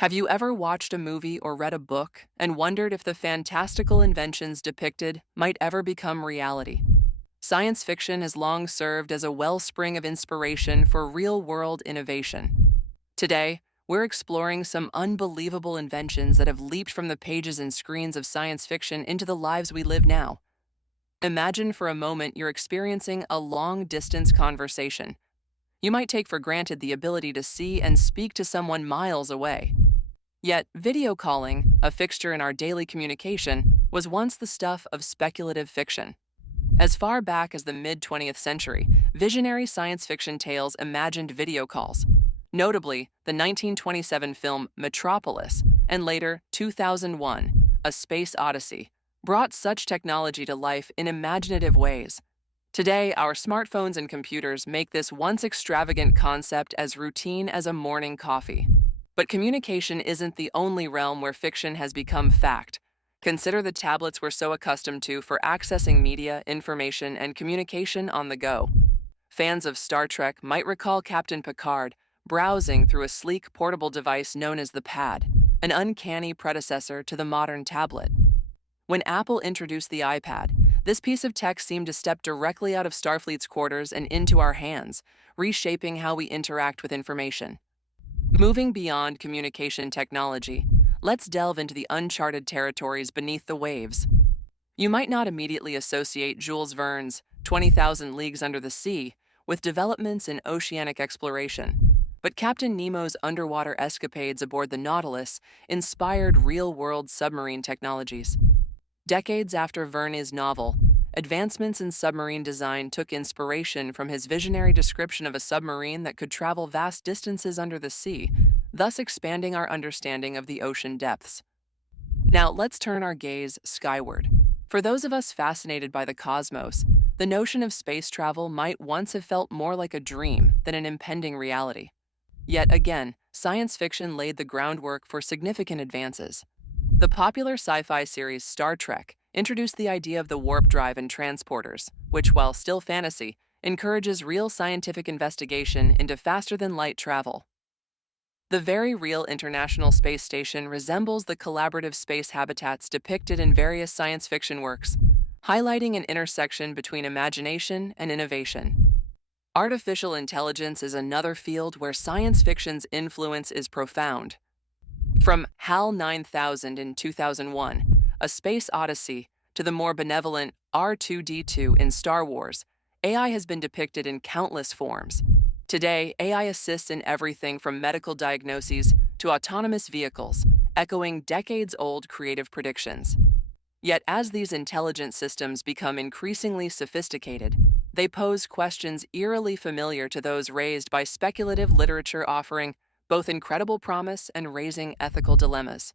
Have you ever watched a movie or read a book and wondered if the fantastical inventions depicted might ever become reality? Science fiction has long served as a wellspring of inspiration for real-world innovation. Today, we're exploring some unbelievable inventions that have leaped from the pages and screens of science fiction into the lives we live now. Imagine for a moment you're experiencing a long-distance conversation. You might take for granted the ability to see and speak to someone miles away. Yet, video calling, a fixture in our daily communication, was once the stuff of speculative fiction. As far back as the mid-20th century, visionary science fiction tales imagined video calls. Notably, the 1927 film Metropolis and later 2001, A Space Odyssey, brought such technology to life in imaginative ways. Today, our smartphones and computers make this once extravagant concept as routine as a morning coffee. But communication isn't the only realm where fiction has become fact. Consider the tablets we're so accustomed to for accessing media, information, and communication on the go. Fans of Star Trek might recall Captain Picard browsing through a sleek portable device known as the Pad, an uncanny predecessor to the modern tablet. When Apple introduced the iPad, this piece of tech seemed to step directly out of Starfleet's quarters and into our hands, reshaping how we interact with information. Moving beyond communication technology, let's delve into the uncharted territories beneath the waves. You might not immediately associate Jules Verne's 20,000 Leagues Under the Sea with developments in oceanic exploration, but Captain Nemo's underwater escapades aboard the Nautilus inspired real-world submarine technologies. Decades after Verne's novel, advancements in submarine design took inspiration from his visionary description of a submarine that could travel vast distances under the sea, thus expanding our understanding of the ocean depths. Now, let's turn our gaze skyward. For those of us fascinated by the cosmos, the notion of space travel might once have felt more like a dream than an impending reality. Yet again, science fiction laid the groundwork for significant advances. The popular sci-fi series Star Trek introduced the idea of the warp drive and transporters, which, while still fantasy, encourages real scientific investigation into faster-than-light travel. The very real International Space Station resembles the collaborative space habitats depicted in various science fiction works, highlighting an intersection between imagination and innovation. Artificial intelligence is another field where science fiction's influence is profound. From HAL 9000 in 2001, A Space Odyssey, to the more benevolent R2-D2 in Star Wars, AI has been depicted in countless forms. Today, AI assists in everything from medical diagnoses to autonomous vehicles, echoing decades-old creative predictions. Yet as these intelligent systems become increasingly sophisticated, they pose questions eerily familiar to those raised by speculative literature, offering both incredible promise and raising ethical dilemmas.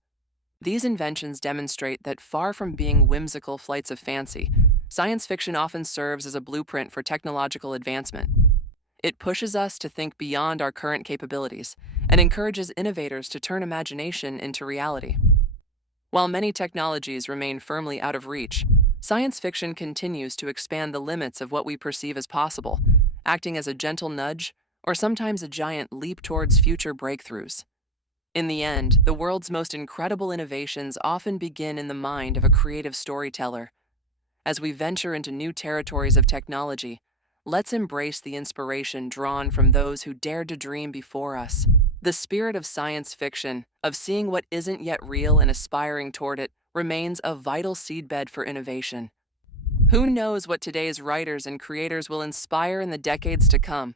These inventions demonstrate that far from being whimsical flights of fancy, science fiction often serves as a blueprint for technological advancement. It pushes us to think beyond our current capabilities and encourages innovators to turn imagination into reality. While many technologies remain firmly out of reach, science fiction continues to expand the limits of what we perceive as possible, acting as a gentle nudge or sometimes a giant leap towards future breakthroughs. In the end, the world's most incredible innovations often begin in the mind of a creative storyteller. As we venture into new territories of technology, let's embrace the inspiration drawn from those who dared to dream before us. The spirit of science fiction, of seeing what isn't yet real and aspiring toward it, remains a vital seedbed for innovation. Who knows what today's writers and creators will inspire in the decades to come?